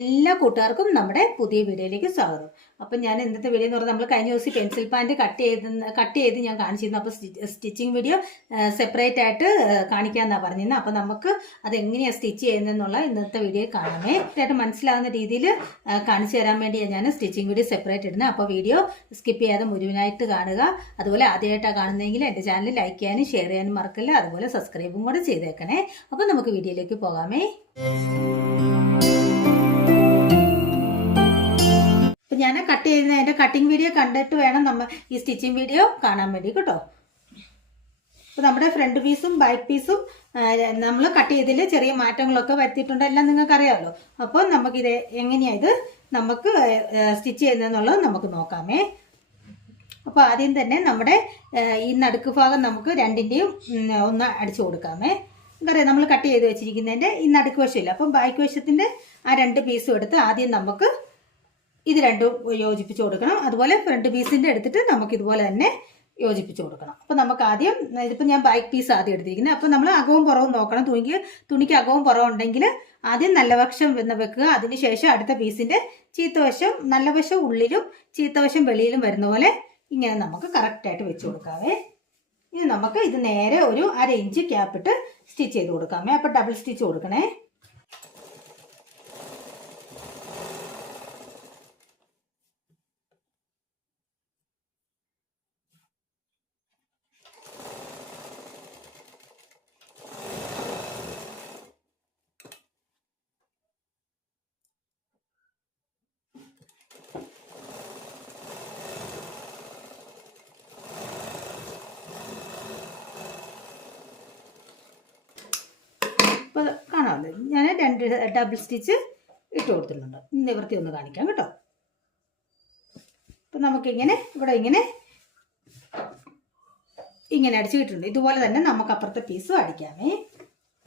എല്ലാ കൂട്ടുകാർക്കും നമ്മുടെ പുതിയ വീഡിയോയിലേക്ക് സ്വാഗതം. അപ്പം ഞാൻ ഇന്നത്തെ വീഡിയോ എന്ന് പറഞ്ഞാൽ നമ്മൾ കഴിഞ്ഞ ദിവസം പെൻസിൽ പാന്റ് കട്ട് ചെയ്ത് കട്ട് ചെയ്ത് ഞാൻ കാണിച്ചിരുന്നു. അപ്പോൾ സ്റ്റിച്ചിങ് വീഡിയോ സെപ്പറേറ്റ് ആയിട്ട് കാണിക്കാമെന്നാണ് പറഞ്ഞിരുന്നത്. അപ്പോൾ നമുക്ക് അതെങ്ങനെയാണ് സ്റ്റിച്ച് ചെയ്യുന്നതെന്നുള്ള ഇന്നത്തെ വീഡിയോ കാണാമേ. ആയിട്ട് മനസ്സിലാവുന്ന രീതിയിൽ കാണിച്ചു തരാൻ വേണ്ടിയാണ് ഞാൻ സ്റ്റിച്ചിങ് വീഡിയോ സെപ്പറേറ്റ് ഇടുന്നത്. അപ്പോൾ വീഡിയോ സ്കിപ്പ് ചെയ്യാതെ മുഴുവനായിട്ട് കാണുക. അതുപോലെ ആദ്യമായിട്ടാണ് കാണുന്നതെങ്കിൽ എന്റെ ചാനൽ ലൈക്ക് ചെയ്യാനും ഷെയർ ചെയ്യാനും മറക്കില്ല. അതുപോലെ സബ്സ്ക്രൈബും കൂടെ ചെയ്തേക്കണേ. അപ്പോൾ നമുക്ക് വീഡിയോയിലേക്ക് പോകാമേ. ഞാൻ കട്ട് ചെയ്യുന്ന എന്റെ കട്ടിങ് വീഡിയോ കണ്ടിട്ട് വേണം നമ്മൾ ഈ സ്റ്റിച്ചിങ് വീഡിയോ കാണാൻ വേണ്ടി കേട്ടോ. അപ്പോൾ നമ്മുടെ ഫ്രണ്ട് പീസും ബാക്ക് പീസും നമ്മൾ കട്ട് ചെയ്തതിൽ ചെറിയ മാറ്റങ്ങളൊക്കെ വരുത്തിയിട്ടുണ്ട്. എല്ലാം നിങ്ങൾക്ക് അറിയാമല്ലോ അപ്പോൾ നമുക്കിത് എങ്ങനെയാണ് ഇത് നമുക്ക് സ്റ്റിച്ച് ചെയ്യുന്നതെന്നുള്ളത് നമുക്ക് നോക്കാമേ. അപ്പോൾ ആദ്യം തന്നെ നമ്മുടെ ഈ നടുക്ക് ഭാഗം നമുക്ക് രണ്ടിന്റെയും ഒന്ന് അടിച്ചു കൊടുക്കാമേ. എന്താ നമ്മൾ കട്ട് ചെയ്ത് വെച്ചിരിക്കുന്നതിന്റെ ഈ നടുക്ക് വശമില്ല. അപ്പം ബാക്ക് വശത്തിന്റെ ആ രണ്ട് പീസും എടുത്ത് ആദ്യം നമുക്ക് ഇത് രണ്ടും യോജിപ്പിച്ച് കൊടുക്കണം. അതുപോലെ ഫ്രണ്ട് പീസിന്റെ എടുത്തിട്ട് നമുക്ക് ഇതുപോലെ തന്നെ യോജിപ്പിച്ച് കൊടുക്കണം. അപ്പോൾ നമുക്ക് ആദ്യം ഇതിപ്പോൾ ഞാൻ ബാക്ക് പീസ് ആദ്യം എടുത്തിരിക്കുന്നത്. അപ്പോൾ നമ്മൾ അകവും പുറവും നോക്കണം. തുണിക്ക് തുണിക്ക് അകവും പുറവും ഉണ്ടെങ്കിൽ ആദ്യം നല്ല വശം വെക്കുക. അതിനുശേഷം അടുത്ത പീസിന്റെ ചീത്തവശം നല്ല വശം ഉള്ളിലും ചീത്തവശം വെളിയിലും വരുന്ന പോലെ ഇങ്ങനെ നമുക്ക് കറക്റ്റായിട്ട് വെച്ച് കൊടുക്കാവേ. ഇനി നമുക്ക് ഇത് നേരെ ഒരു അര ഇഞ്ച് ക്യാപ്പിട്ട് സ്റ്റിച്ച് ചെയ്ത് കൊടുക്കാമേ. അപ്പോൾ ഡബിൾ സ്റ്റിച്ച് കൊടുക്കണേ ഇപ്പോൾ കാണാമല്ലോ ഡബിൾ സ്റ്റിച്ച് ഇട്ട് കൊടുത്തിട്ടുണ്ട്. നിവർത്തി ഒന്ന് കാണിക്കാം കേട്ടോ. അപ്പം നമുക്കിങ്ങനെ ഇവിടെ ഇങ്ങനെ ഇങ്ങനെ അടിച്ചു കിട്ടുന്നുണ്ട് ഇതുപോലെ തന്നെ നമുക്ക് അപ്പുറത്തെ പീസും അടിക്കാമേ.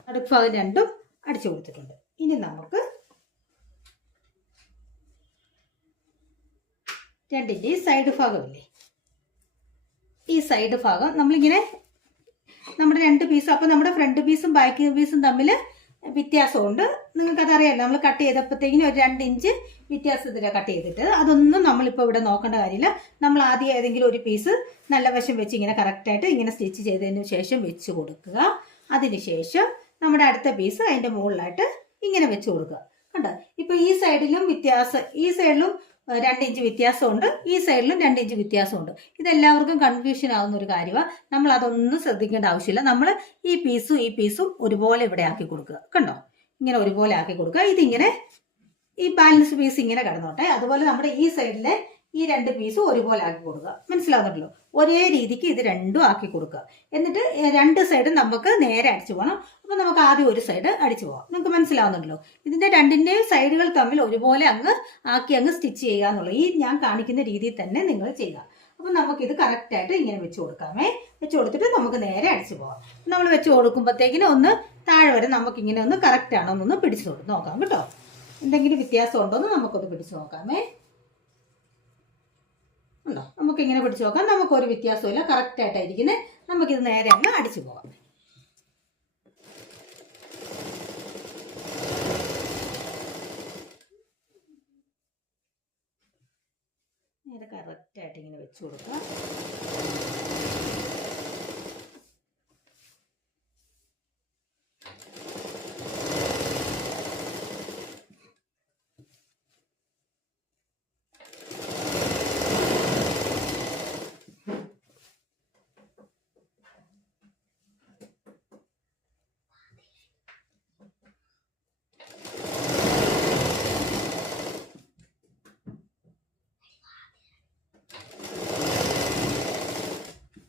അത് രണ്ടും അടിച്ചു കൊടുത്തിട്ടുണ്ട്. ഇനി നമുക്ക് രണ്ടിന്റെ സൈഡ് ഭാഗമില്ലേ ഈ സൈഡ് ഭാഗം നമ്മളിങ്ങനെ നമ്മുടെ രണ്ട് പീസും അപ്പോൾ നമ്മുടെ ഫ്രണ്ട് പീസും ബാക്ക് പീസും തമ്മിൽ വ്യത്യാസമുണ്ട്. നിങ്ങൾക്കത് അറിയാമല്ലോ നമ്മൾ കട്ട് ചെയ്തപ്പോഴത്തേക്കിനും ഒരു രണ്ട് ഇഞ്ച് വ്യത്യാസത്തിലാണ് കട്ട് ചെയ്തിട്ട്. അതൊന്നും നമ്മളിപ്പോൾ ഇവിടെ നോക്കേണ്ട കാര്യമില്ല. നമ്മൾ ആദ്യം ഏതെങ്കിലും ഒരു പീസ് നല്ല വശം വെച്ച് ഇങ്ങനെ കറക്റ്റായിട്ട് ഇങ്ങനെ സ്റ്റിച്ച് ചെയ്തതിന് ശേഷം വെച്ച് കൊടുക്കുക. അതിന് ശേഷം നമ്മുടെ അടുത്ത പീസ് അതിന്റെ മുകളിലായിട്ട് ഇങ്ങനെ വെച്ച് കൊടുക്കുക. കണ്ടോ? ഇപ്പോൾ ഈ സൈഡിലും വ്യത്യാസം. ഈ സൈഡിലും രണ്ട് ഇഞ്ച് വ്യത്യാസമുണ്ട്. ഈ സൈഡിലും രണ്ട് ഇഞ്ച് വ്യത്യാസമുണ്ട്. ഇതെല്ലാവർക്കും കൺഫ്യൂഷൻ ആവുന്ന ഒരു കാര്യമാണ് നമ്മൾ അതൊന്നും ശ്രദ്ധിക്കേണ്ട ആവശ്യമില്ല. നമ്മൾ ഈ പീസും ഈ പീസും ഒരുപോലെ ഇവിടെ ആക്കി കൊടുക്കുക. കണ്ടോ? ഇങ്ങനെ ഒരുപോലെ ആക്കി കൊടുക്കുക. ഇതിങ്ങനെ ഈ ബാലൻസ് പീസ് ഇങ്ങനെ കിടന്നോട്ടെ. അതുപോലെ നമ്മുടെ ഈ സൈഡിലെ ഈ രണ്ട് പീസും ഒരുപോലെ ആക്കി കൊടുക്കുക. മനസ്സിലാവുന്നുണ്ടല്ലോ? ഒരേ രീതിക്ക് ഇത് രണ്ടും ആക്കി കൊടുക്കുക. എന്നിട്ട് രണ്ട് സൈഡും നമുക്ക് നേരെ അടിച്ചു പോകണം അപ്പോൾ നമുക്ക് ആദ്യം ഒരു സൈഡ് അടിച്ചു പോകാം നിങ്ങൾക്ക് മനസ്സിലാവുന്നുണ്ടല്ലോ? ഇതിന്റെ രണ്ടിന്റെയും സൈഡുകൾ തമ്മിൽ ഒരുപോലെ അങ്ങ് ആക്കി അങ്ങ് സ്റ്റിച്ച് ചെയ്യുക എന്നുള്ളത് ഈ ഞാൻ കാണിക്കുന്ന രീതിയിൽ തന്നെ നിങ്ങൾ ചെയ്യുക. അപ്പം നമുക്കിത് കറക്റ്റായിട്ട് ഇങ്ങനെ വെച്ച് കൊടുക്കാമേ. വെച്ച് കൊടുത്തിട്ട് നമുക്ക് നേരെ അടിച്ചു പോകാം നമ്മൾ വെച്ച് കൊടുക്കുമ്പോഴത്തേക്കിനും ഒന്ന് താഴെ വരെ നമുക്കിങ്ങനെ ഒന്ന് കറക്റ്റ് ആണോ എന്നൊന്ന് പിടിച്ചു നോക്കാം കേട്ടോ. എന്തെങ്കിലും വ്യത്യാസം ഉണ്ടോ എന്ന് നമുക്കൊന്ന് പിടിച്ചു നോക്കാമേ. ഉണ്ടോ? നമുക്കിങ്ങനെ പിടിച്ചു നോക്കാം. നമുക്കൊരു വ്യത്യാസമില്ല കറക്റ്റായിട്ടായിരിക്കുന്നത് നമുക്കിത് നേരെ അങ്ങ് അടിച്ചു പോകാം. നേരെ കറക്റ്റായിട്ട് ഇങ്ങനെ വെച്ച് കൊടുക്കുക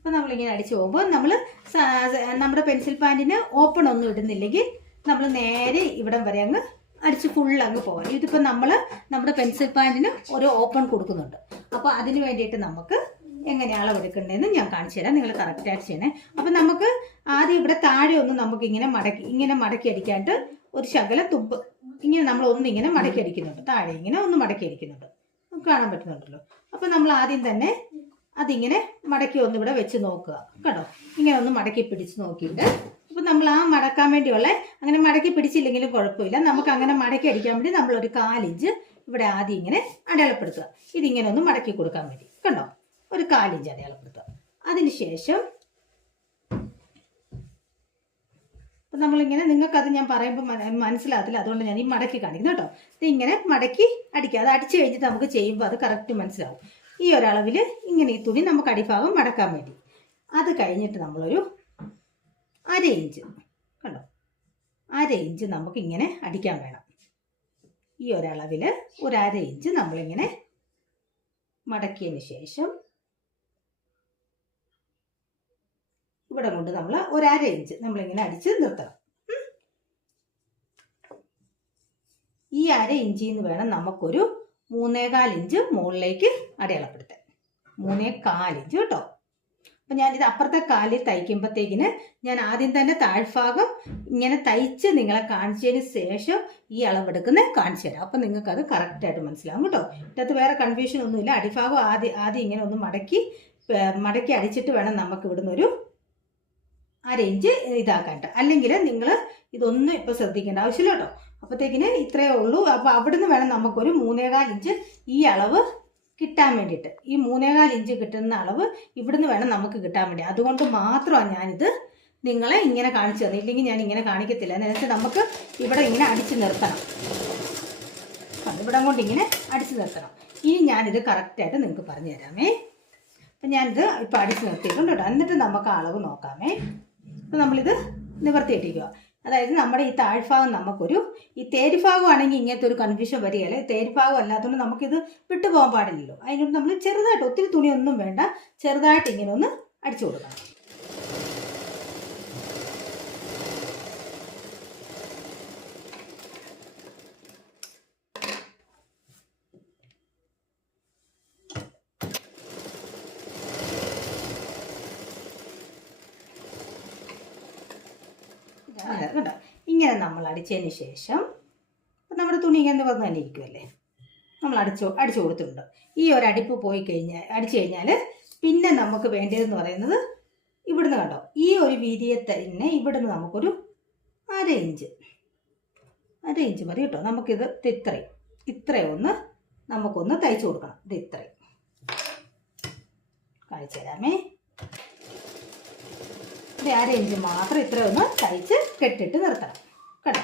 അപ്പം നമ്മളിങ്ങനെ അടിച്ച് പോകുമ്പോൾ നമ്മൾ നമ്മുടെ പെൻസിൽ പാന്റിന് ഓപ്പൺ ഒന്നും ഇടുന്നില്ലെങ്കിൽ നമ്മൾ നേരെ ഇവിടം വരെ അങ്ങ് അടിച്ച് ഫുൾ അങ്ങ് പോകാം. ഇതിപ്പോൾ നമ്മൾ നമ്മുടെ പെൻസിൽ പാന്റിന് ഒരു ഓപ്പൺ കൊടുക്കുന്നുണ്ട്. അപ്പോൾ അതിന് വേണ്ടിയിട്ട് നമുക്ക് എങ്ങനെ അളവെടുക്കേണ്ടതെന്ന് ഞാൻ കാണിച്ചു തരാം. നിങ്ങൾ കറക്റ്റായിട്ട് ചെയ്യണേ. അപ്പം നമുക്ക് ആദ്യം ഇവിടെ താഴെ ഒന്ന് നമുക്ക് ഇങ്ങനെ മടക്കി ഇങ്ങനെ മടക്കി അടിക്കാണ്ട് ഒരു ശകല തുമ്പ്. ഇങ്ങനെ നമ്മൾ ഒന്നിങ്ങനെ മടക്കി അടിക്കുന്നുണ്ട്. താഴെ ഇങ്ങനെ ഒന്ന് മടക്കി അടിക്കുന്നുണ്ട്. കാണാൻ പറ്റുന്നുണ്ടല്ലോ. അപ്പം നമ്മൾ ആദ്യം തന്നെ അതിങ്ങനെ മടക്കി ഒന്ന് ഇവിടെ വെച്ച് നോക്കുക. കേട്ടോ? ഇങ്ങനെ ഒന്ന് മടക്കി പിടിച്ച് നോക്കിയിട്ട്. അപ്പം നമ്മൾ ആ മടക്കാൻ വേണ്ടിയുള്ള അങ്ങനെ മടക്കി പിടിച്ചില്ലെങ്കിലും കുഴപ്പമില്ല. നമുക്ക് അങ്ങനെ മടക്കി അടിക്കാൻ വേണ്ടി നമ്മളൊരു കാലിഞ്ച് ഇവിടെ ആദ്യം ഇങ്ങനെ അടയാളപ്പെടുത്തുക. ഇതിങ്ങനെ ഒന്ന് മടക്കി കൊടുക്കാൻ വേണ്ടി. കണ്ടോ? ഒരു കാലിഞ്ച് അടയാളപ്പെടുത്തുക. അതിനുശേഷം അപ്പം നമ്മളിങ്ങനെ നിങ്ങൾക്കത് ഞാൻ പറയുമ്പോൾ മന- മനസ്സിലാകത്തില്ല. അതുകൊണ്ട് ഞാൻ ഈ മടക്കി കാണിക്കുന്നു കേട്ടോ. ഇതിങ്ങനെ മടക്കി അടിക്കുക. അത് അടിച്ചു കഴിഞ്ഞിട്ട് നമുക്ക് ചെയ്യുമ്പോൾ അത് കറക്റ്റ് മനസ്സിലാവും. ഈ ഒരളവിൽ ഇങ്ങനെ ഈ തുണി നമുക്ക് അടിഭാഗം മടക്കാൻ വേണ്ടി. അത് കഴിഞ്ഞിട്ട് നമ്മളൊരു അര ഇഞ്ച് കണ്ടോ? അര ഇഞ്ച് നമുക്ക് ഇങ്ങനെ അടിക്കാൻ വേണം. ഈ ഒരളവിൽ ഒരു അര ഇഞ്ച് നമ്മളിങ്ങനെ മടക്കിയതിന് ശേഷം ഇവിടെ കൊണ്ട് നമ്മൾ ഒരു അര ഇഞ്ച് നമ്മളിങ്ങനെ അടിച്ച് നിർത്തണം. ഈ അര ഇഞ്ചിൽ നിന്ന് വേണം നമുക്കൊരു മൂന്നേകാൽ ഇഞ്ച് മുകളിലേക്ക് അടയാളപ്പെടുത്താൻ. മൂന്നേകാൽ കാലിഞ്ച് കേട്ടോ. അപ്പം ഇത് അപ്പുറത്തെ കാലിൽ തയ്ക്കുമ്പോഴത്തേക്കിന് ഞാൻ ആദ്യം തന്നെ താഴ്ഭാഗം ഇങ്ങനെ തയ്ച്ച് നിങ്ങളെ കാണിച്ചതിന് ശേഷം ഈ അളവെടുക്കുന്ന കാണിച്ചു തരാം. അപ്പം നിങ്ങൾക്കത് കറക്റ്റായിട്ട് മനസ്സിലാവും കേട്ടോ. ഇതിനകത്ത് വേറെ കൺഫ്യൂഷൻ ഒന്നുമില്ല. അടിഭാഗം ആദ്യം ആദ്യം ഇങ്ങനെ ഒന്ന് മടക്കി മടക്കി അടിച്ചിട്ട് വേണം നമുക്ക് ഇവിടുന്ന് ഒരു അര ഇഞ്ച് ഇതാക്കാണ്ട് അല്ലെങ്കിൽ നിങ്ങൾ ഇതൊന്നും ഇപ്പോൾ ശ്രദ്ധിക്കേണ്ട ആവശ്യമില്ല കേട്ടോ. അപ്പോഴത്തേക്കിന് ഇത്രയേ ഉള്ളൂ. അപ്പോൾ അവിടുന്ന് വേണം നമുക്കൊരു മൂന്നേകാൽ ഇഞ്ച് ഈ അളവ് കിട്ടാൻ വേണ്ടിയിട്ട്. ഈ മൂന്നേകാൽ ഇഞ്ച് കിട്ടുന്ന അളവ് ഇവിടുന്ന് വേണം നമുക്ക് കിട്ടാൻ വേണ്ടി. അതുകൊണ്ട് മാത്രമാണ് ഞാനിത് നിങ്ങളെ ഇങ്ങനെ കാണിച്ചു തന്നെ ഇല്ലെങ്കിൽ ഞാൻ ഇങ്ങനെ കാണിക്കത്തില്ല. എന്ന് വെച്ചാൽ നമുക്ക് ഇവിടെ ഇങ്ങനെ അടിച്ചു നിർത്തണം. ഇവിടം കൊണ്ട് ഇങ്ങനെ അടിച്ചു നിർത്തണം. ഇനി ഞാനിത് കറക്റ്റായിട്ട് നിങ്ങൾക്ക് പറഞ്ഞു തരാമേ. അപ്പം ഞാനിത് ഇപ്പം അടിച്ചു നിർത്തിയിട്ടുണ്ട് കേട്ടോ. എന്നിട്ട് നമുക്ക് അളവ് നോക്കാമേ. അപ്പം നമ്മളിത് നിവർത്തിയിട്ടിരിക്കുക അതായത് നമ്മുടെ ഈ താഴ്ഭാഗം നമുക്കൊരു ഈ തേരുഭാഗം ആണെങ്കിൽ ഇങ്ങനത്തെ ഒരു കൺഫ്യൂഷൻ വരികയല്ലേ? തേരുഭാഗം അല്ലാത്തതുകൊണ്ട് നമുക്കിത് വിട്ടുപോകാൻ പാടില്ലല്ലോ. അതിനോട് നമ്മൾ ചെറുതായിട്ട് ഒത്തിരി തുണിയൊന്നും വേണ്ട. ചെറുതായിട്ട് ഇങ്ങനെ ഒന്ന് അടിച്ചു കൊടുക്കണം ഇതാണ് കേട്ടോ ഇങ്ങനെ നമ്മൾ അടിച്ചതിന് ശേഷം നമ്മുടെ തുണി ഇങ്ങനെ വന്ന് തന്നെ ഇരിക്കുമല്ലേ നമ്മൾ അടിച്ചു അടിച്ചു കൊടുത്തിട്ടുണ്ട്. ഈ ഒരു അടിപ്പ് പോയി കഴിഞ്ഞാൽ അടിച്ചു കഴിഞ്ഞാൽ പിന്നെ നമുക്ക് വേണ്ടതെന്ന് പറയുന്നത് ഇവിടുന്ന് കണ്ടോ? ഈ ഒരു വീതിയെ തന്നെ ഇവിടുന്ന് നമുക്കൊരു അര ഇഞ്ച്. അര ഇഞ്ച് മതി കേട്ടോ. നമുക്കിത് ഇത് ഇത്രയും. ഇത്രയും ഒന്ന് നമുക്കൊന്ന് തയ്ച്ചു കൊടുക്കണം. ഇത് ഇത്രയും. കാണിച്ചു തരാമേ. ഇത് അര ഇഞ്ച് മാത്രം ഇത്രയൊന്ന് തയ്ച്ച് കെട്ടിട്ട് നിർത്തണം. കേട്ടോ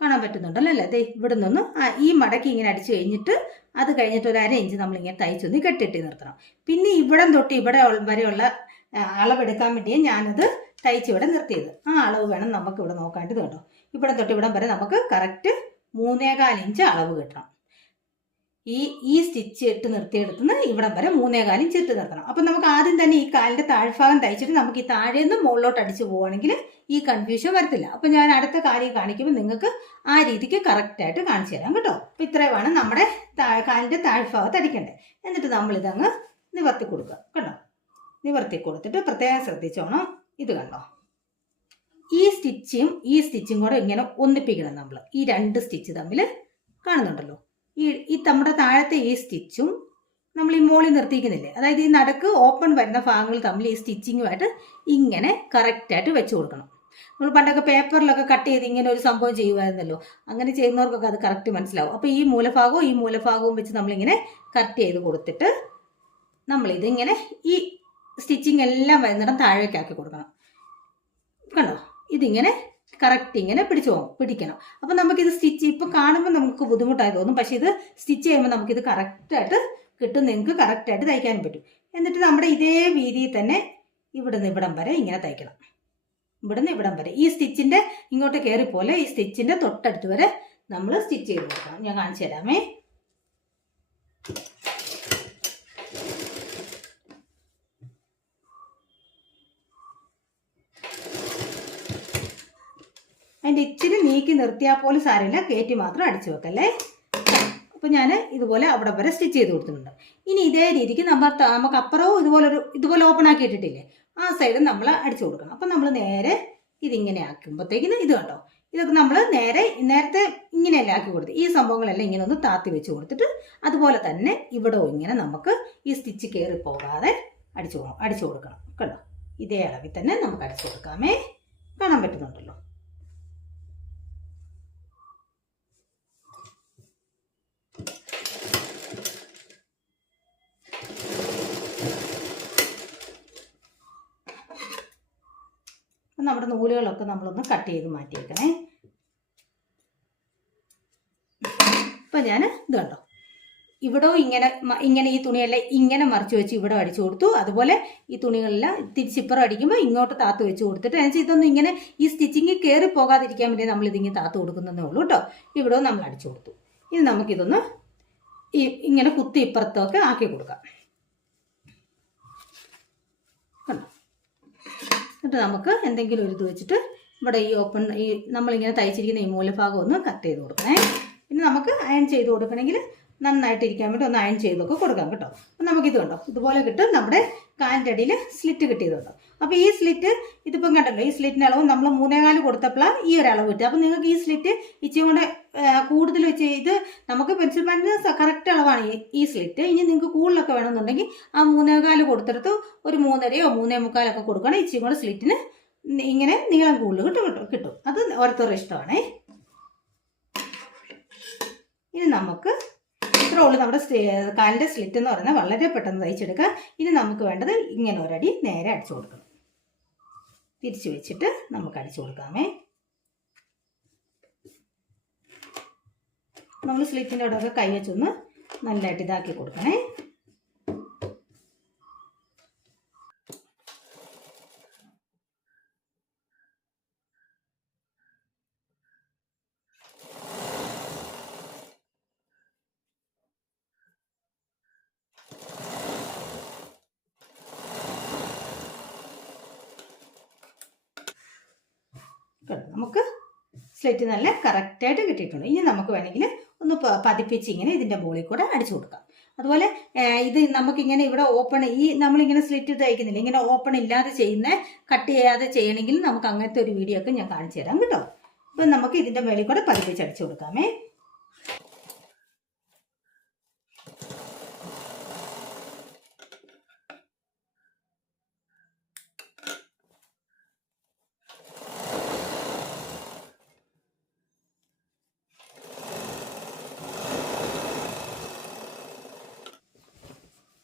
കാണാൻ പറ്റുന്നുണ്ടല്ലോ അല്ലേ? ദേ ഇവിടെ നിന്ന് ഈ മടക്കി ഇങ്ങനെ അടിച്ചു കഴിഞ്ഞിട്ട് അത് കഴിഞ്ഞിട്ട് ഒരു അര ഇഞ്ച് നമ്മളിങ്ങനെ തയ്ച്ചൊന്ന് കെട്ടിട്ട് നിർത്തണം. പിന്നെ ഇവിടം തൊട്ട് ഇവിടെ വരെയുള്ള അളവെടുക്കാൻ വേണ്ടിയാണ് ഞാനത് തയ്ച്ച് ഇവിടെ നിർത്തിയത്. ആ അളവ് വേണം നമുക്ക് ഇവിടെ നോക്കാണ്ട് കേട്ടോ. ഇവിടെ തൊട്ട് ഇവിടം വരെ നമുക്ക് കറക്റ്റ് മൂന്നേകാൽ ഇഞ്ച് അളവ് കിട്ടണം. ഈ ഈ സ്റ്റിച്ച് ഇട്ട് നിർത്തിയെടുത്തുനിന്ന് ഇവിടം വരെ ഇഞ്ച് ഇട്ട് നിർത്തണം. അപ്പം നമുക്ക് ആദ്യം തന്നെ ഈ കാലിന്റെ താഴ്ഭാഗം തയ്ച്ചിട്ട് നമുക്ക് ഈ താഴെ നിന്ന് മുകളിലോട്ട് അടിച്ച് പോവുകയാണെങ്കിൽ ഈ കൺഫ്യൂഷൻ വരത്തില്ല. അപ്പം ഞാൻ അടുത്ത കാര്യം കാണിക്കുമ്പോൾ നിങ്ങൾക്ക് ആ രീതിക്ക് കറക്റ്റായിട്ട് കാണിച്ചു തരാം കേട്ടോ. അപ്പം ഇത്രയുമാണ് നമ്മുടെ കാലിന്റെ താഴ്ഭാഗം അടിക്കേണ്ടത്. എന്നിട്ട് നമ്മളിതങ്ങ് നിവർത്തി കൊടുക്കുക കണ്ടോ നിവർത്തി കൊടുത്തിട്ട് പ്രത്യേകം ശ്രദ്ധിച്ചോണം. ഇത് കണ്ടോ? ഈ സ്റ്റിച്ചും ഈ സ്റ്റിച്ചും കൂടെ ഇങ്ങനെ ഒന്നിപ്പിക്കണം നമ്മൾ ഈ രണ്ട് സ്റ്റിച്ച് തമ്മിൽ കാണുന്നുണ്ടല്ലോ. ഈ ഈ നമ്മുടെ താഴത്തെ ഈ സ്റ്റിച്ചും നമ്മൾ ഈ മോളിൽ നിർത്തിക്കുന്നില്ലേ അതായത് ഈ നടക്ക് ഓപ്പൺ വരുന്ന ഭാഗങ്ങൾ തമ്മിൽ ഈ സ്റ്റിച്ചിങ്ങുമായിട്ട് ഇങ്ങനെ കറക്റ്റായിട്ട് വെച്ച് കൊടുക്കണം. നമ്മൾ പണ്ടൊക്കെ പേപ്പറിലൊക്കെ കട്ട് ചെയ്ത് ഇങ്ങനെ ഒരു സംഭവം ചെയ്യുമായിരുന്നല്ലോ. അങ്ങനെ ചെയ്യുന്നവർക്കൊക്കെ അത് കറക്റ്റ് മനസ്സിലാവും. അപ്പോൾ ഈ മൂലഭാഗവും ഈ മൂലഭാഗവും വെച്ച് നമ്മളിങ്ങനെ കട്ട് ചെയ്ത് കൊടുത്തിട്ട് നമ്മളിതിങ്ങനെ ഈ സ്റ്റിച്ചിങ് എല്ലാം വരുന്നിടം താഴേക്കാക്കി കൊടുക്കണം. കണ്ടോ? ഇതിങ്ങനെ കറക്റ്റ് ഇങ്ങനെ പിടിച്ചു പോകും പിടിക്കണം. അപ്പം നമുക്കിത് സ്റ്റിച്ച് ഇപ്പൊ കാണുമ്പോൾ നമുക്ക് ബുദ്ധിമുട്ടായി തോന്നും. പക്ഷെ ഇത് സ്റ്റിച്ച് ചെയ്യുമ്പോൾ നമുക്കിത് കറക്റ്റായിട്ട് കിട്ടും. നിങ്ങൾക്ക് കറക്റ്റായിട്ട് തയ്ക്കാനും പറ്റും. എന്നിട്ട് നമ്മുടെ ഇതേ വീതിയിൽ തന്നെ ഇവിടുന്ന് ഇവിടം വരെ ഇങ്ങനെ തയ്ക്കണം. ഇവിടുന്ന് ഇവിടം വരെ. ഈ സ്റ്റിച്ചിന്റെ ഇങ്ങോട്ട് കയറി പോലെ ഈ സ്റ്റിച്ചിന്റെ തൊട്ടടുത്ത് വരെ നമ്മൾ സ്റ്റിച്ച് ചെയ്ത് കൊടുക്കണം. ഞാൻ കാണിച്ചു തരാമേ. അതിന്റെ ഇച്ചിരി നീക്കി നിർത്തിയാൽ പോലും സാരമില്ല. കയറ്റി മാത്രം അടിച്ചു വെക്കല്ലേ? അപ്പോൾ ഞാൻ ഇതുപോലെ അവിടെ വരെ സ്റ്റിച്ച് ചെയ്ത് കൊടുത്തിട്ടുണ്ട്. ഇനി ഇതേ രീതിക്ക് നമ്മൾ നമുക്ക് അപ്പുറവും ഇതുപോലെ ഒരു ഇതുപോലെ ഓപ്പൺ ആക്കി ഇട്ടിട്ടില്ലേ? ആ സൈഡ് നമ്മൾ അടിച്ചു കൊടുക്കണം. അപ്പം നമ്മൾ നേരെ ഇതിങ്ങനെ ആക്കുമ്പോഴത്തേക്കിന് ഇത് കണ്ടോ? ഇതൊക്കെ നമ്മൾ നേരെ നേരത്തെ ഇങ്ങനെയല്ല ആക്കി കൊടുത്ത്. ഈ സംഭവങ്ങളെല്ലാം ഇങ്ങനെ ഒന്ന് താത്തി വെച്ച് കൊടുത്തിട്ട് അതുപോലെ തന്നെ ഇവിടെ ഇങ്ങനെ നമുക്ക് ഈ സ്റ്റിച്ച് കയറി പോകാതെ അടിച്ചു അടിച്ചു കൊടുക്കണം. കണ്ടോ? ഇതേ അളവിൽ തന്നെ നമുക്ക് അടിച്ചു കൊടുക്കാമേ. കാണാൻ പറ്റുന്നുണ്ടല്ലോ. നമ്മുടെ നൂലുകളൊക്കെ നമ്മളൊന്ന് കട്ട് ചെയ്ത് മാറ്റിയേക്കണേ. ഇപ്പം ഞാൻ ഇത് കണ്ടോ? ഇവിടെ ഇങ്ങനെ ഇങ്ങനെ ഈ തുണിയെല്ലാം ഇങ്ങനെ മറിച്ച് വെച്ച് ഇവിടെ അടിച്ചു കൊടുത്തു. അതുപോലെ ഈ തുണികളെല്ലാം തിരിച്ചിപ്പുറം അടിക്കുമ്പോൾ ഇങ്ങോട്ട് താത്ത് വെച്ച് കൊടുത്തിട്ട് എന്നുവെച്ചാൽ ഇതൊന്നും ഇങ്ങനെ ഈ സ്റ്റിച്ചിങ് കയറി പോകാതിരിക്കാൻ വേണ്ടി നമ്മൾ ഇതിങ്ങനെ താത്ത് കൊടുക്കുന്നതേ ഉള്ളൂ കേട്ടോ. ഇവിടെ നമ്മൾ അടിച്ചു കൊടുത്തു. ഇനി നമുക്കിതൊന്ന് ഈ ഇങ്ങനെ കുത്തി ഇപ്പുറത്തൊക്കെ ആക്കി കൊടുക്കാം കണ്ടോ എന്നിട്ട് നമുക്ക് എന്തെങ്കിലും ഒരു ഇത് വെച്ചിട്ട് ഇവിടെ ഈ ഓപ്പൺ ഈ നമ്മളിങ്ങനെ തയ്ച്ചിരിക്കുന്ന ഈ മൂലഭാഗം ഒന്ന് കട്ട് ചെയ്ത് കൊടുക്കണേ. പിന്നെ നമുക്ക് അയൺ ചെയ്ത് കൊടുക്കണമെങ്കിൽ നന്നായിട്ട് ഇരിക്കാൻ വേണ്ടി ഒന്ന് അയൺ ചെയ്തൊക്കെ കൊടുക്കാം കേട്ടോ. അപ്പം നമുക്കിത് കണ്ടോ? ഇതുപോലെ കിട്ടും. നമ്മുടെ കാലിന്റെ അടിയിൽ സ്ലിറ്റ് കിട്ടിയതുണ്ടോ അപ്പോൾ ഈ സ്ലിറ്റ് ഇതിപ്പം കണ്ടല്ലോ ഈ സ്ലിറ്റിന്റെ അളവ് നമ്മൾ മൂന്നേകാൽ കൊടുത്തപ്പോഴാണ് ഈ ഒരു അളവ് കിട്ടുക. അപ്പോൾ നിങ്ങൾക്ക് ഈ സ്ലിറ്റ് ഇച്ചിരി കൂടെ കൂടുതൽ വെച്ച് ഇത് നമുക്ക് പെൻസിൽ പാനിന് കറക്റ്റ് അളവാണ് ഈ- ഈ സ്ലിറ്റ് ഇനി നിങ്ങൾക്ക് കൂടുതലൊക്കെ വേണമെന്നുണ്ടെങ്കിൽ ആ മൂന്നേകാൽ കൊടുത്തെടുത്ത് ഒരു മൂന്നരയോ മൂന്നേ മുക്കാലൊക്കെ കൊടുക്കണം. ഇച്ചിരി കൂടെ സ്ലിറ്റിന് ഇങ്ങനെ നീളം കൂടുതൽ കിട്ടും കിട്ടും കിട്ടും. അത് ഓരോരുത്തരുടെ ഇഷ്ടമാണേ. ഇനി നമുക്ക് ഇത്ര ഉള്ളൂ നമ്മുടെ കാലിന്റെ സ്ലിറ്റ് എന്ന് പറയുന്നത് വളരെ പെട്ടെന്ന് തയ്ച്ചെടുക്കുക. ഇനി നമുക്ക് വേണ്ടത് ഇങ്ങനെ ഒരടി നേരെ അടിച്ചു കൊടുക്കണം. തിരിച്ചു വെച്ചിട്ട് നമുക്ക് അടിച്ചു കൊടുക്കാമേ. നമ്മൾ സ്ലിറ്റിന്റെ അവിടെയൊക്കെ കൈ വെച്ചൊന്ന് നല്ലതായിട്ട് ഇതാക്കി കൊടുക്കണേ കേട്ടോ നമുക്ക് സ്ലെറ്റ് നല്ല കറക്റ്റായിട്ട് കിട്ടിയിട്ടുണ്ട്. ഇനി നമുക്ക് വേണമെങ്കിൽ ഒന്ന് പതിപ്പിച്ച് ഇങ്ങനെ ഇതിന്റെ മുകളിൽ കൂടെ അടിച്ചു കൊടുക്കാം. അതുപോലെ ഇത് നമുക്കിങ്ങനെ ഇവിടെ ഓപ്പൺ ഈ നമ്മളിങ്ങനെ സ്ലിറ്റ് തയ്ക്കുന്നില്ല ഇങ്ങനെ ഓപ്പൺ ഇല്ലാതെ ചെയ്യുന്ന കട്ട് ചെയ്യാതെ ചെയ്യണമെങ്കിൽ നമുക്ക് അങ്ങനത്തെ ഒരു വീഡിയോ ഒക്കെ ഞാൻ കാണിച്ചു തരാം കേട്ടോ. അപ്പം നമുക്ക് ഇതിന്റെ മുകളിൽ കൂടെ പതിപ്പിച്ച് അടിച്ചു കൊടുക്കാമേ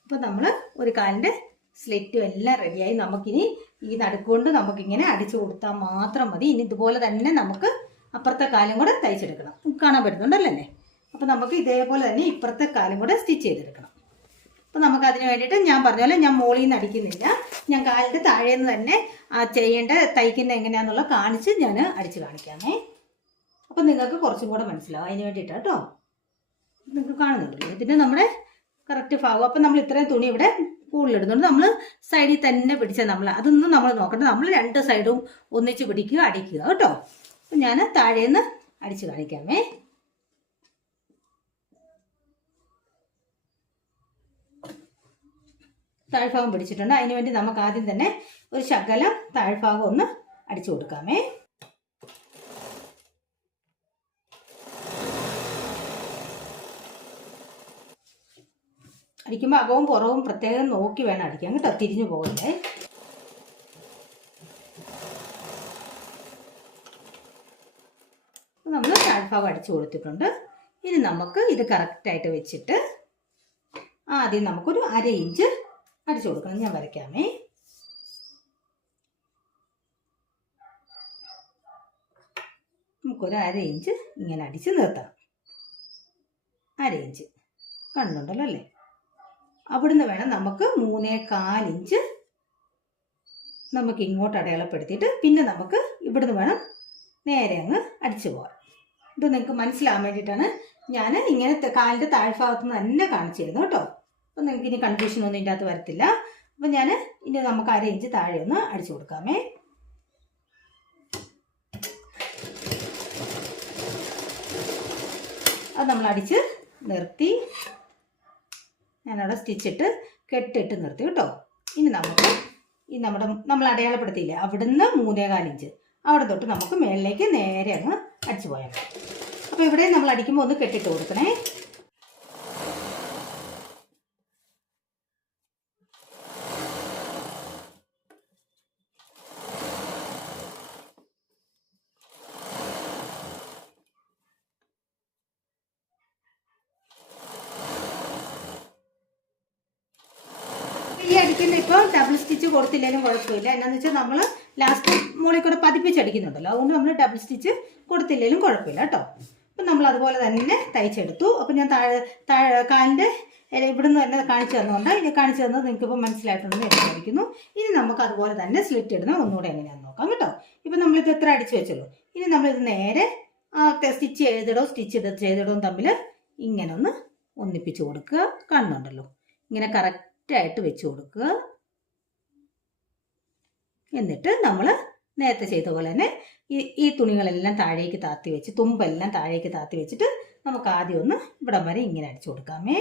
അപ്പോൾ നമ്മൾ ഒരു കാലിന്റെ സ്ലെറ്റും എല്ലാം റെഡിയായി നമുക്കിനി ഈ നടുക്കൊണ്ട് നമുക്കിങ്ങനെ അടിച്ചു കൊടുത്താൽ മാത്രം മതി. ഇനി ഇതുപോലെ തന്നെ നമുക്ക് അപ്പുറത്തെ കാലും കൂടെ തയ്ച്ചെടുക്കണം. കാണാൻ പറ്റുന്നുണ്ടല്ലേ അപ്പോൾ നമുക്ക് ഇതേപോലെ തന്നെ ഇപ്പുറത്തെ കാലും കൂടെ സ്റ്റിച്ച് ചെയ്തെടുക്കണം. അപ്പോൾ നമുക്ക് അതിന് വേണ്ടിയിട്ട് ഞാൻ പറഞ്ഞ പോലെ ഞാൻ മോളിൽ നിന്ന് അടിക്കുന്നില്ല. ഞാൻ കാലിന്റെ താഴെ നിന്ന് തന്നെ ചെയ്യേണ്ട തയ്ക്കുന്ന എങ്ങനെയാണെന്നുള്ള കാണിച്ച് ഞാൻ അടിച്ച് കാണിക്കാമേ. അപ്പോൾ നിങ്ങൾക്ക് കുറച്ചും കൂടെ മനസ്സിലാവും. അതിന് വേണ്ടിയിട്ട് കേട്ടോ നിങ്ങൾക്ക് കാണുന്നുണ്ടല്ലോ? ഇതിന്റെ നമ്മുടെ കറക്റ്റ് ഭാഗം. അപ്പം നമ്മൾ ഇത്രയും തുണി ഇവിടെ കൂടുതലിടുന്നുണ്ട് നമ്മൾ സൈഡിൽ തന്നെ പിടിച്ചാൽ നമ്മൾ അതൊന്നും നമ്മൾ നോക്കണ്ട. നമ്മൾ രണ്ട് സൈഡും ഒന്നിച്ച് പിടിക്കുക അടിക്കുക. കേട്ടോ? അപ്പം ഞാൻ താഴേന്ന് അടിച്ച് കാണിക്കാമേ. താഴ്ഭാഗം പിടിച്ചിട്ടുണ്ട്. അതിന് വേണ്ടി നമുക്ക് ആദ്യം തന്നെ ഒരു ശകലം താഴ്ഭാഗം ഒന്ന് അടിച്ചു കൊടുക്കാമേ. അടിക്കുമ്പോൾ അകവും പുറവും പ്രത്യേകം നോക്കി വേണം അടിക്കാൻ. കേട്ടോ തിരിഞ്ഞു പോകണ്ടേ നമ്മൾ താഴ്ഭാഗം അടിച്ചു കൊടുത്തിട്ടുണ്ട്. ഇനി നമുക്ക് ഇത് കറക്റ്റായിട്ട് വെച്ചിട്ട് ആദ്യം നമുക്കൊരു അര ഇഞ്ച് അടിച്ചു കൊടുക്കണം. ഞാൻ വരയ്ക്കാമേ. നമുക്കൊരു അര ഇഞ്ച് ഇങ്ങനെ അടിച്ച് നിർത്തണം. അര ഇഞ്ച് കണ്ണുണ്ടല്ലോ അല്ലേ? അവിടുന്ന് വേണം നമുക്ക് മൂന്നേ കാലിഞ്ച് നമുക്ക് ഇങ്ങോട്ട് അടയാളപ്പെടുത്തിയിട്ട് പിന്നെ നമുക്ക് ഇവിടുന്ന് വേണം നേരെ അങ്ങ് അടിച്ചു പോകാം ഇത് നിങ്ങൾക്ക് മനസ്സിലാകാൻ വേണ്ടിയിട്ടാണ് ഞാൻ ഇങ്ങനെ കാലിന്റെ താഴ്ഭാഗത്ത് നിന്ന് തന്നെ കാണിച്ചു തരുന്നു കേട്ടോ. അപ്പം നിങ്ങൾക്ക് ഇനി കൺഫ്യൂഷൻ ഒന്നും ഇതിന്റെ അകത്ത് വരത്തില്ല. അപ്പം ഞാൻ ഇനി നമുക്ക് അര ഇഞ്ച് താഴെ ഒന്ന് അടിച്ചു കൊടുക്കാമേ. അത് നമ്മൾ അടിച്ച് നിർത്തി. ഞാനവിടെ സ്റ്റിച്ചിട്ട് കെട്ടിട്ട് നിർത്തി കേട്ടോ. ഇനി നമുക്ക് ഈ നമ്മുടെ നമ്മൾ അടയാളപ്പെടുത്തിയില്ലേ അവിടുന്ന് മൂന്നേകാൽ ഇഞ്ച്. അവിടെ തൊട്ട് നമുക്ക് മേളിലേക്ക് നേരെ അങ്ങ് അടിച്ചു പോയാൽ അപ്പോൾ ഇവിടെ നമ്മൾ അടിക്കുമ്പോൾ ഒന്ന് കെട്ടിട്ട് കൊടുക്കണേ ഈ അടിക്കുന്ന ഇപ്പോൾ ഡബിൾ സ്റ്റിച്ച് കുഴപ്പമില്ല എന്നാന്ന് വെച്ചാൽ നമ്മൾ ലാസ്റ്റ് മുകളിൽ കൂടെ പതിപ്പിച്ചടിക്കുന്നുണ്ടല്ലോ. അതുകൊണ്ട് നമ്മൾ ഡബിൾ സ്റ്റിച്ച് കൊടുത്തില്ലെങ്കിലും കുഴപ്പമില്ല കേട്ടോ. അപ്പം നമ്മൾ അതുപോലെ തന്നെ തയ്ച്ചെടുത്തു. അപ്പം ഞാൻ താഴെ താഴെ കാലിന്റെ ഇവിടുന്ന് തന്നെ കാണിച്ചു തന്നുകൊണ്ട് ഇനി കാണിച്ചു തന്നത് നിങ്ങൾക്ക് ഇപ്പോൾ മനസ്സിലായിട്ടുണ്ടെന്ന് വിചാരിക്കുന്നു. ഇനി നമുക്ക് അതുപോലെ തന്നെ സ്ലിറ്റ് ഇടുന്ന ഒന്നുകൂടെ എങ്ങനെയാണെന്ന് നോക്കാം കേട്ടോ. ഇപ്പം നമ്മളിത് എത്ര അടിച്ചു വെച്ചുള്ളൂ ഇനി നമ്മളിത് നേരെ ആ സ്റ്റിച്ച് ചെയ്തിടോ സ്റ്റിച്ച് ചെയ്ത് ചെയ്തിടോ തമ്മിൽ ഇങ്ങനെ ഒന്ന് ഒന്നിപ്പിച്ച് കൊടുക്കുക. കാണുന്നുണ്ടല്ലോ ഇങ്ങനെ കറക്റ്റായിട്ട് വെച്ച് കൊടുക്കുക. എന്നിട്ട് നമ്മൾ നേരത്തെ ചെയ്ത പോലെ തന്നെ ഈ തുണികളെല്ലാം താഴേക്ക് താത്തി വെച്ച് തുമ്പെല്ലാം താഴേക്ക് താത്തി വെച്ചിട്ട് നമുക്ക് ആദ്യം ഒന്ന് ഇവിടം വരെ ഇങ്ങനെ അടിച്ചു കൊടുക്കാമേ.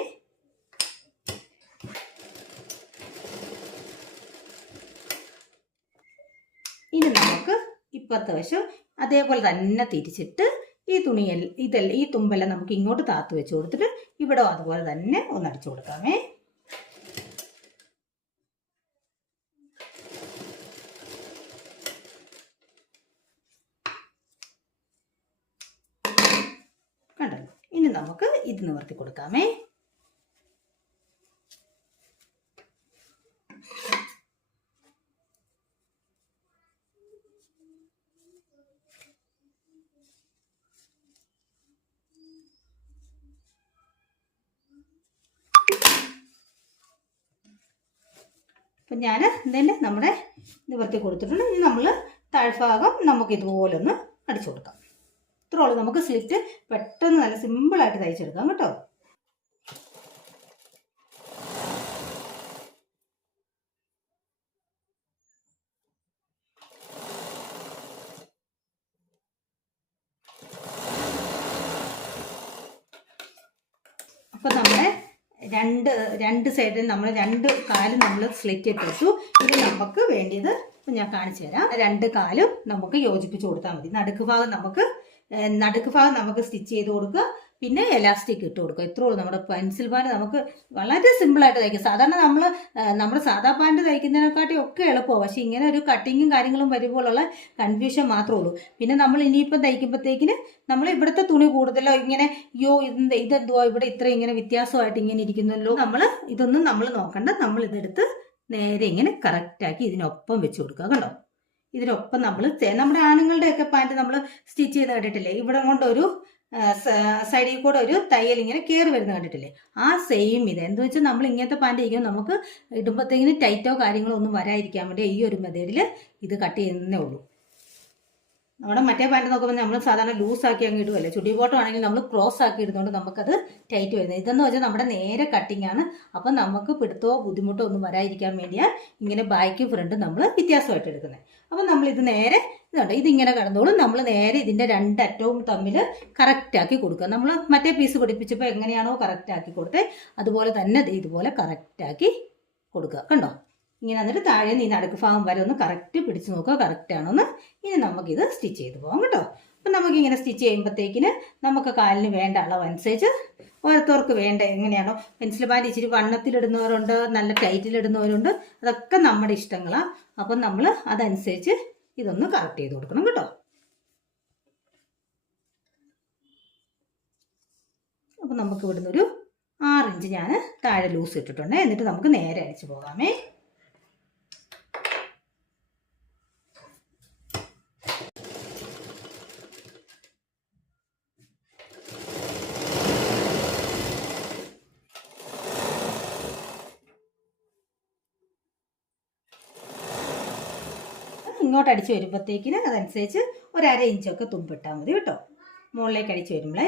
ഇനി നമുക്ക് ഇപ്പുറത്തെ വശം അതേപോലെ തന്നെ തിരിച്ചിട്ട് ഈ തുണിയെല്ലാം ഇതെല്ലാം ഈ തുമ്പെല്ലാം നമുക്ക് ഇങ്ങോട്ട് താത്തു വെച്ച് കൊടുത്തിട്ട് ഇവിടെ അതുപോലെ തന്നെ ഒന്ന് അടിച്ചു കൊടുക്കാമേ കണ്ടല്ലോ ഇനി നമുക്ക് ഇത് നിവർത്തി കൊടുക്കാമേ. അപ്പം ഞാൻ ഇതിന്റെ നമ്മുടെ നിവർത്തി കൊടുത്തിട്ടുണ്ട്. ഇനി നമ്മൾ താഴ്ഭാഗം നമുക്ക് ഇതുപോലെ ഒന്ന് അടിച്ചു കൊടുക്കാം. ഇത്രയുള്ളൂ. നമുക്ക് സ്ലിറ്റ് പെട്ടെന്ന് നല്ല സിമ്പിളായിട്ട് തയ്ച്ചെടുക്കാം കേട്ടോ. അപ്പം നമ്മുടെ രണ്ട് രണ്ട് സൈഡിൽ നമ്മൾ രണ്ട് കാലും നമ്മൾ സ്ലിറ്റ് ഇട്ടിട്ടു ഇത് നമുക്ക് വേണ്ടിയത് ഞാൻ കാണിച്ചു തരാം രണ്ട് കാലും നമുക്ക് യോജിപ്പിച്ച് കൊടുത്താൽ മതി. നടുക്ക് ഭാഗം നമുക്ക് നടുക്ക് ഭാഗം നമുക്ക് സ്റ്റിച്ച് ചെയ്ത് കൊടുക്കുക. പിന്നെ എലാസ്റ്റിക് ഇട്ട് കൊടുക്കുക. ഇത്രേ ഉള്ളൂ നമ്മുടെ പെൻസിൽ പാന്റ് നമുക്ക് വളരെ സിമ്പിളായിട്ട് തയ്ക്കാം. സാധാരണ നമ്മൾ നമ്മുടെ സാധാ പാന്റ് തയ്ക്കുന്നതിനെക്കാട്ടി ഒക്കെ എളുപ്പമാണ് പക്ഷേ ഇങ്ങനെ ഒരു കട്ടിങ്ങും കാര്യങ്ങളും വരുമ്പോഴുള്ള കൺഫ്യൂഷൻ മാത്രമേ ഉള്ളൂ. പിന്നെ നമ്മൾ ഇനിയിപ്പം തയ്ക്കുമ്പോഴത്തേക്കിന് നമ്മൾ ഇവിടുത്തെ തുണി കൂടുതലോ ഇങ്ങനെ യോ ഇത് ഇതെന്തുവാ? ഇവിടെ ഇത്ര ഇങ്ങനെ വ്യത്യാസമായിട്ട് ഇങ്ങനെ ഇരിക്കുന്നല്ലോ. നമ്മൾ ഇതൊന്നും നമ്മൾ നോക്കണ്ട. നമ്മൾ ഇതെടുത്ത് നേരെ ഇങ്ങനെ കറക്റ്റാക്കി ഇതിനൊപ്പം വെച്ച് കൊടുക്കുക. കണ്ടോ? ഇതിനൊപ്പം നമ്മൾ നമ്മുടെ ആണുങ്ങളുടെയൊക്കെ പാന്റ് നമ്മൾ സ്റ്റിച്ച് ചെയ്ത് കണ്ടിട്ടില്ലേ? ഇവിടെ കൊണ്ടൊരു സൈഡിൽ കൂടെ ഒരു തയ്യൽ ഇങ്ങനെ കയറി വരുന്ന കണ്ടിട്ടില്ലേ? ആ സെയിം ഇത്. എന്താ വെച്ചാൽ നമ്മൾ ഇങ്ങനത്തെ പാന്റ് ഇരിക്കും നമുക്ക് ഇടുമ്പോഴത്തേക്കിന് ടൈറ്റോ കാര്യങ്ങളോ ഒന്നും വരാതിരിക്കാൻ വേണ്ടി ഈ ഒരു മെത്തേഡിൽ ഇത് കട്ട് ചെയ്യുന്നേ ഉള്ളൂ. നമ്മുടെ മറ്റേ പാന്റ് നോക്കുമ്പോൾ നമ്മൾ സാധാരണ ലൂസ് ആക്കി അങ്ങ് ഇടുമല്ലേ ചുടി ബോട്ടം ആണെങ്കിൽ നമ്മൾ ക്രോസ് ആക്കി ഇടുന്നതുകൊണ്ട് നമുക്കത് ടൈറ്റ് വരുന്നത്. ഇതെന്ന് വെച്ചാൽ നമ്മുടെ നേരെ കട്ടിംഗ് ആണ്. അപ്പം നമുക്ക് പിടുത്തോ ബുദ്ധിമുട്ടോ ഒന്നും വരാതിരിക്കാൻ വേണ്ടിയാണ് ഇങ്ങനെ ബാക്ക് ഫ്രണ്ട് നമ്മൾ വ്യത്യാസമായിട്ട് എടുക്കുന്നത് അപ്പം നമ്മൾ ഇത് നേരെ ഇതുണ്ട്. ഇതിങ്ങനെ കിടന്നോളും. നമ്മൾ നേരെ ഇതിന്റെ രണ്ടറ്റവും തമ്മിൽ കറക്റ്റാക്കി കൊടുക്കുക. നമ്മൾ മറ്റേ പീസ് പിടിപ്പിച്ചപ്പോൾ എങ്ങനെയാണോ കറക്റ്റാക്കി കൊടുത്തത് അതുപോലെ തന്നെ ഇതുപോലെ കറക്റ്റാക്കി കൊടുക്കുക. കണ്ടോ? ഇങ്ങനെ എന്നിട്ട് താഴെ നിന്ന് ഈ നടുക്ക് ഭാഗം വരെ ഒന്ന് കറക്റ്റ് പിടിച്ച് നോക്കുക. കറക്റ്റ് ആണോന്ന് ഇനി നമുക്കിത് സ്റ്റിച്ച് ചെയ്ത് പോകാം കേട്ടോ. അപ്പം നമുക്കിങ്ങനെ സ്റ്റിച്ച് ചെയ്യുമ്പോഴത്തേക്കിന് നമുക്ക് കാലിന് വേണ്ട അളവനുസരിച്ച് ഓരോരുത്തർക്ക് വേണ്ട എങ്ങനെയാണോ. പെൻസിൽ പാന്റ് ഇച്ചിരി വണ്ണത്തിലിടുന്നവരുണ്ട് നല്ല ടൈറ്റിലിടുന്നവരുണ്ട് അതൊക്കെ നമ്മുടെ ഇഷ്ടങ്ങളാണ് അപ്പം നമ്മൾ അതനുസരിച്ച് ഇതൊന്ന് കറക്റ്റ് ചെയ്ത് കൊടുക്കണം കേട്ടോ. അപ്പം നമുക്ക് ഇവിടുന്ന് ഒരു ആറിഞ്ച് ഞാൻ താഴെ ലൂസ് ഇട്ടിട്ടുണ്ട്. എന്നിട്ട് നമുക്ക് നേരെ അടിച്ചു പോകാമേ. ഇങ്ങോട്ട് അടിച്ച് വരുമ്പോഴത്തേക്കിന് അതനുസരിച്ച് ഒരു അര ഇഞ്ചൊക്കെ തുമ്പിട്ടാൽ മതി കേട്ടോ. മുകളിലേക്ക് അടിച്ച് വരുമ്പോഴേ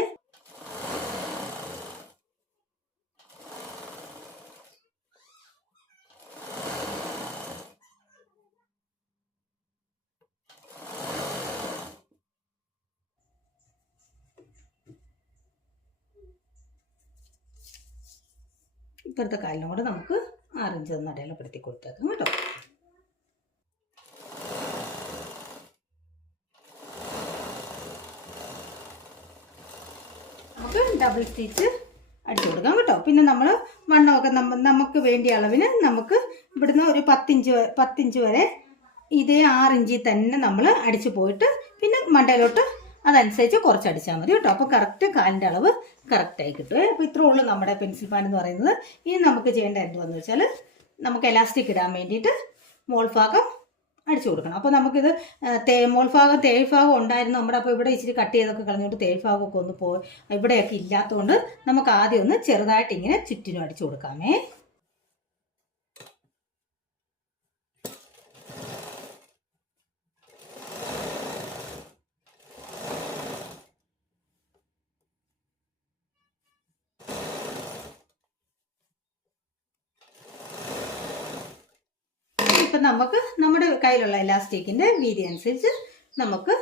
ഇപ്പുറത്തെ കാലിനും കൂടെ നമുക്ക് ആറിഞ്ച് ഒന്ന് അടയാളപ്പെടുത്തി കൊടുത്തേക്കാം കേട്ടോ. ഡബിൾ സ്റ്റിച്ച് അടിച്ചു കൊടുക്കാം കേട്ടോ. പിന്നെ നമ്മൾ മണ്ണൊക്കെ നമ്മ നമുക്ക് വേണ്ടിയ അളവിന് നമുക്ക് ഇവിടുന്ന് ഒരു പത്തിഞ്ച് പത്തിഞ്ച് വരെ ഇതേ ആറിഞ്ചിൽ തന്നെ നമ്മൾ അടിച്ചു പോയിട്ട് പിന്നെ മണ്ടയിലോട്ട് അതനുസരിച്ച് കുറച്ച് അടിച്ചാൽ മതി കേട്ടോ. അപ്പോൾ കറക്റ്റ് കാലിന്റെ അളവ് കറക്റ്റായി കിട്ടും. അപ്പോൾ ഇത്രേ ഉള്ളൂ നമ്മുടെ പെൻസിൽ പാൻ എന്ന് പറയുന്നത്. ഇനി നമുക്ക് ചെയ്യേണ്ട എന്തുവെന്ന് വെച്ചാൽ നമുക്ക് എലാസ്റ്റിക് ഇടാൻ വേണ്ടിയിട്ട് മോൾ ഭാഗം അടിച്ചു കൊടുക്കണം. അപ്പോൾ നമുക്കിത് തേ മോൾഭാഗം തേഴ് ഭാഗം ഉണ്ടായിരുന്നു. നമ്മുടെ അപ്പോൾ ഇവിടെ ഇച്ചിരി കട്ട് ചെയ്തൊക്കെ കളഞ്ഞിട്ട് തേഴ് ഭാഗമൊക്കെ ഒന്ന് പോയി ഇവിടെയൊക്കെ ഇല്ലാത്തതുകൊണ്ട് നമുക്ക് ആദ്യം ഒന്ന് ചെറുതായിട്ട് ഇങ്ങനെ ചുറ്റിനും അടിച്ചു കൊടുക്കാമേ ഇപ്പം നമുക്ക് നമ്മുടെ കയ്യിലുള്ള ഇലാസ്റ്റിക്കിന്റെ വീതി അനുസരിച്ച് നമുക്ക്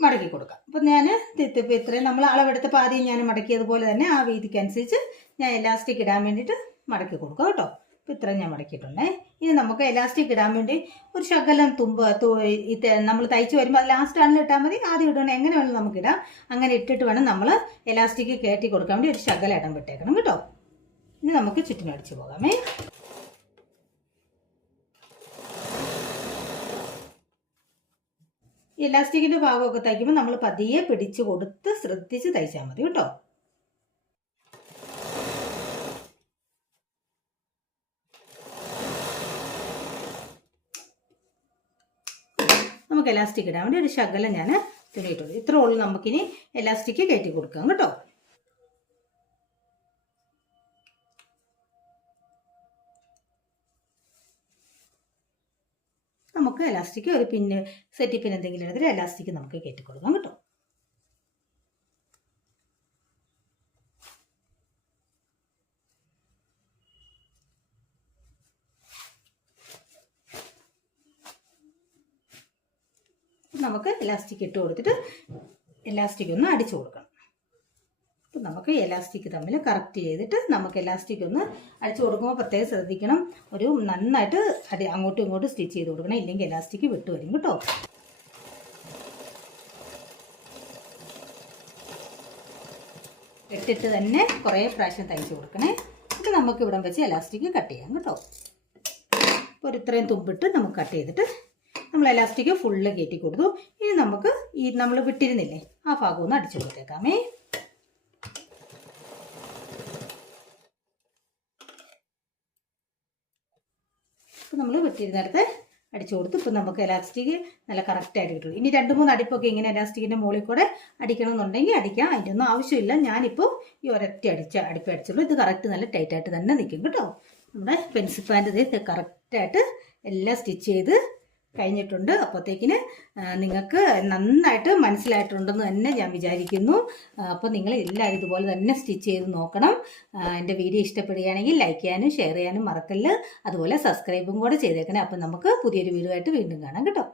മടക്കി കൊടുക്കാം. അപ്പം ഞാൻ ഇപ്പം ഇത്രയും നമ്മൾ അളവെടുത്ത് പാതിയും ഞാൻ മടക്കിയതുപോലെ തന്നെ ആ വീതിക്ക് അനുസരിച്ച് ഞാൻ ഇലാസ്റ്റിക് ഇടാൻ വേണ്ടിയിട്ട് മടക്കി കൊടുക്കാം കേട്ടോ. അപ്പോൾ ഇത്രയും ഞാൻ മടക്കിയിട്ടുണ്ടേ. ഇനി നമുക്ക് ഇലാസ്റ്റിക് ഇടാൻ വേണ്ടി ഒരു ശകലം തുമ്പ് നമ്മൾ തയ്ച്ച് വരുമ്പോൾ ലാസ്റ്റ് ആണെങ്കിൽ ഇട്ടാൽ മതി. ആദ്യം ഇടണം എങ്ങനെ വേണം നമുക്ക് ഇടാം. അങ്ങനെ ഇട്ടിട്ട് വേണം നമ്മൾ ഇലാസ്റ്റിക് കയറ്റി കൊടുക്കാൻ വേണ്ടി ഒരു ശകലം ഇടം വിട്ടേക്കണം കേട്ടോ. ഇനി നമുക്ക് ചുറ്റിനടിച്ച് പോകാമേ. ഇലാസ്റ്റിക്കിന്റെ ഭാഗമൊക്കെ തയ്ക്കുമ്പോൾ നമ്മൾ പതിയെ പിടിച്ചു കൊടുത്ത് ശ്രദ്ധിച്ച് തയ്ച്ചാൽ മതി കേട്ടോ. നമുക്ക് എലാസ്റ്റിക് ഇടാൻ വേണ്ടി ഒരു ശകലം ഞാൻ തുണിയിട്ടുള്ളൂ ഇത്ര ഉള്ളൂ നമുക്കിനി എലാസ്റ്റിക് കയറ്റി കൊടുക്കാം കേട്ടോ. നമുക്ക് എലാസ്റ്റിക് ഒരു പിന്ന് സെറ്റി പിൻ എന്തെങ്കിലും എടുത്തിട്ട് എലാസ്റ്റിക് നമുക്ക് കയറ്റി കേട്ടോ. നമുക്ക് എലാസ്റ്റിക് ഇട്ട് കൊടുത്തിട്ട് എലാസ്റ്റിക് ഒന്ന് അടിച്ചു കൊടുക്കണം. നമുക്ക് എലാസ്റ്റിക് തമ്മിൽ കറക്റ്റ് ചെയ്തിട്ട് നമുക്ക് എലാസ്റ്റിക് ഒന്ന് അടിച്ചു കൊടുക്കുമ്പോൾ പ്രത്യേകം ശ്രദ്ധിക്കണം. ഒരു നന്നായിട്ട് അടി അങ്ങോട്ടും ഇങ്ങോട്ടും സ്റ്റിച്ച് ചെയ്ത് കൊടുക്കണം. ഇല്ലെങ്കിൽ എലാസ്റ്റിക് വിട്ടു വരും കേട്ടോ. ഇട്ടിട്ട് തന്നെ കുറേ പ്രാവശ്യം തയ്ച്ച് കൊടുക്കണേ. എന്നിട്ട് നമുക്ക് ഇവിടം വെച്ച് എലാസ്റ്റിക് കട്ട് ചെയ്യാം കേട്ടോ. അപ്പോൾ ഒരു ഇത്രയും തുമ്പിട്ട് നമുക്ക് കട്ട് ചെയ്തിട്ട് നമ്മൾ എലാസ്റ്റിക് ഫുള്ള് കയറ്റി കൊടുത്തു. ഇനി നമുക്ക് ഈ നമ്മൾ വിട്ടിരുന്നില്ലേ ആ ഭാഗം ഒന്ന് അടിച്ചു കൊടുത്തേക്കാമേ. നമ്മൾ അടിച്ചു കൊടുത്തു ഇപ്പം നമുക്ക് ഇലാസ്റ്റിക് നല്ല കറക്റ്റായിട്ട് കിട്ടും. ഇനി രണ്ട് മൂന്ന് അടിപ്പൊക്കെ ഇങ്ങനെ എലാസ്റ്റിക്കിന്റെ മുകളിൽ കൂടെ അടിക്കണമെന്നുണ്ടെങ്കിൽ അടിക്കാം. അതിന്റെ ഒന്നും ആവശ്യമില്ല. ഞാനിപ്പോൾ ഈ ഒരൊറ്റ അടിച്ച അടിപ്പ് അടിച്ചുള്ളൂ. ഇത് കറക്റ്റ് നല്ല ടൈറ്റായിട്ട് തന്നെ നിൽക്കും കേട്ടോ. നമ്മുടെ പെൻസിൽ പാന്റ് ഇത് കറക്റ്റായിട്ട് എല്ലാം സ്റ്റിച്ച് ചെയ്ത് കഴിഞ്ഞിട്ടുണ്ട്. അപ്പോഴത്തേക്കിന് നിങ്ങൾക്ക് നന്നായിട്ട് മനസ്സിലായിട്ടുണ്ടെന്ന് തന്നെ ഞാൻ വിചാരിക്കുന്നു. അപ്പോൾ നിങ്ങൾ എല്ലാവരും ഇതുപോലെ തന്നെ സ്റ്റിച്ച് ചെയ്ത് നോക്കണം. എന്റെ വീഡിയോ ഇഷ്ടപ്പെടുകയാണെങ്കിൽ ലൈക്ക് ചെയ്യാനും ഷെയർ ചെയ്യാനും മറക്കല്ല്. അതുപോലെ സബ്സ്ക്രൈബും കൂടെ ചെയ്തേക്കണേ. അപ്പം നമുക്ക് പുതിയൊരു വീഡിയോ ആയിട്ട് വീണ്ടും കാണാം കേട്ടോ.